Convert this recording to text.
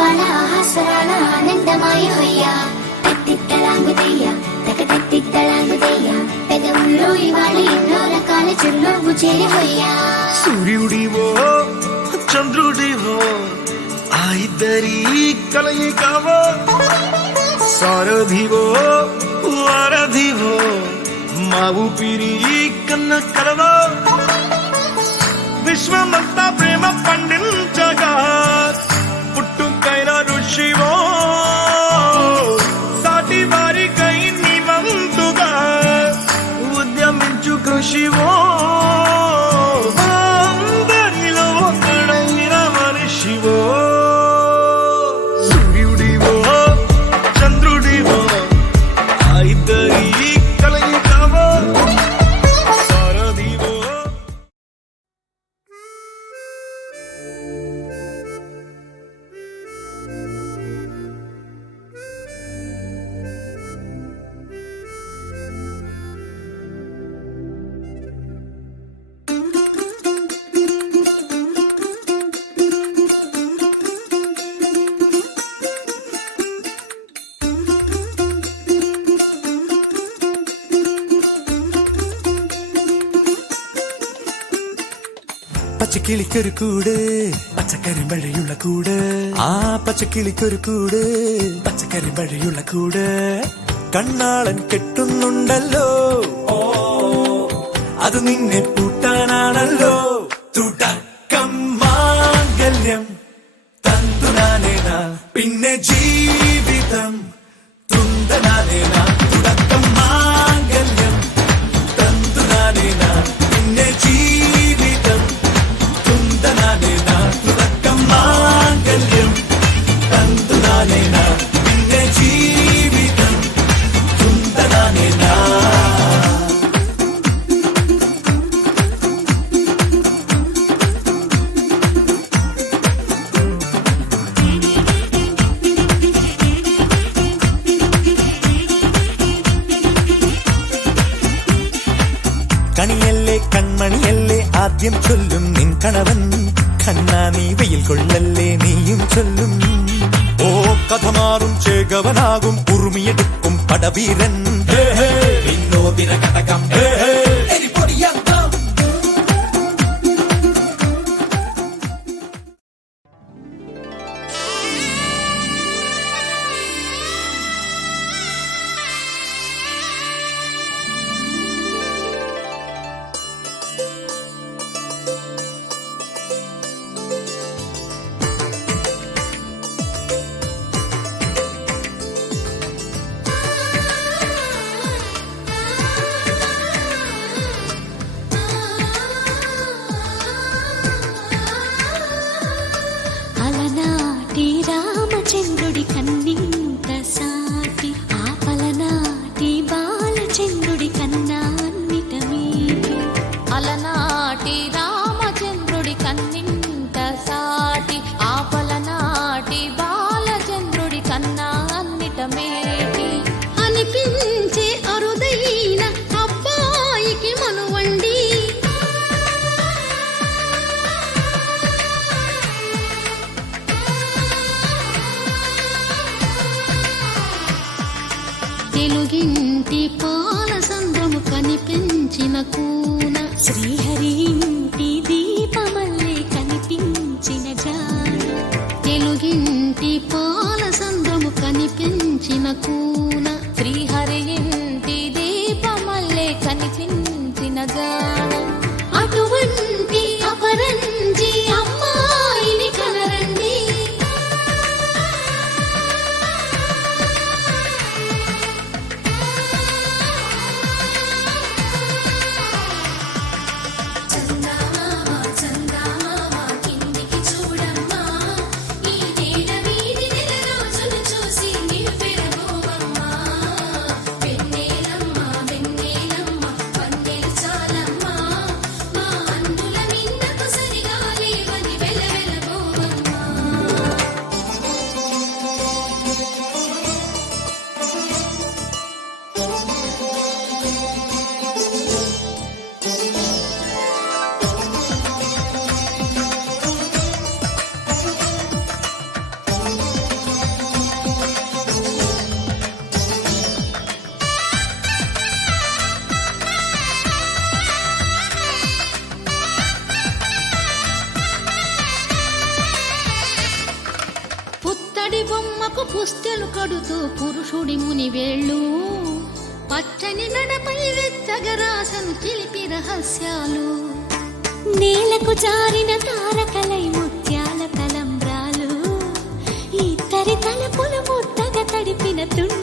ఇవాళ ఆహాసరాల ఆనందమాయ హొయ్యా తత్తిత్తలాంగుదయ్య తక తత్తిత్తలాంగుదయ్య పెదవుల్లో ఇవాళ ఎన్నో రకాల చిరునవ్వు చేరి హొయ్యా సూర్యుడివో చంద్రుడివో ఆ ఇద్దరి కలయికవో సారథివో వారధివో మా ఊపిరి కన్న కలవో విశ్వమంతా ప్రేమ పండించగా పుట్టుకైన ఋషివో సాటి వారికై నివంతుగా ఉద్యమించు కృషివో అందరిలో ఒకడైన మనిషివో సూర్యుడివో చంద్రుడివో ఆ ఇద్దరి కలయికవో సారథివో. പച്ചക്കിളിക്കൊരു കൂട് പച്ചക്കരിമ്പഴയുള്ള കൂട് ആ പച്ചക്കിളിക്കൊരു കൂട് പച്ചക്കരിമ്പഴയുള്ള കൂട് കണ്ണാളൻ കെട്ടുന്നുണ്ടല്ലോ ഓ അത് നിന്നെ പൂട്ടാനാണല്ലോ തുടക്കം മാംഗല്യം തന്തുനാനേന പിന്നെ ജീവിതം തുന്തനാനേന തുടക്കം മാംഗല്യം തന്തുനാനേന പിന്നെ ജീവിതം തുന്തനാനേന തുടക്കം മാംഗല്യം തന്തുനാനേന പിന്നെ ജീവിതം തുന്തനാനേന. കണിയല്ലേ കൺമണിയല്ലേ ആദ്യം ചൊല്ലും നിൻ കണവൻ കണ്ണാ നീ വെയിൽ കൊള്ളല്ലേ നീയും ചൊല്ലും ഓ കഥ മാറും ചേകവനാകും ഉറുമിയെടുക്കും പടവീരൻ വിനോദിന കടകം എരിപൊടിയന്തം. అలనాటి రామచంద్రుడి కన్నింత సాటి ఆ పలనాటి బాలచంద్రుడి కన్నా అన్నిట మీది అలనాటి రామచంద్రుడి కన్నింత సాటి ఆ పలనాటి బాలచంద్రుడి కన్నా అన్నిట మేటి అనిపించే అరుదైన అబ్బాయికి మనువండి తెలుగింటి పాలసంద్రము కనిపించిన కూన శ్రీహరి ఇంటి దీపమల్లే కనిపించిన జాడ తెలుగింటి పాలసంద్రము కనిపించిన కూన శ్రీహరి ఇంటి దీపమల్లే కనిపించిన జాడ అటువంటి అపరంజి అమ్మాయిని కనరండి కిందికి చూడమ్మా ఈ నేల వీధి నెల రోజులు చూసి నిన్ను పెరగోవమ్మా. పుస్తెలు కడుతూ పురుషుడి ముని వేళ్ళు పచ్చని నడపై వెచ్చగరాసను చిలిపి రహస్యాలు నేలకు జారిన తారకలై ముత్యాల తలంబ్రాలు ఇద్దరి తలపులు ముద్దగా తడిపిన తుండు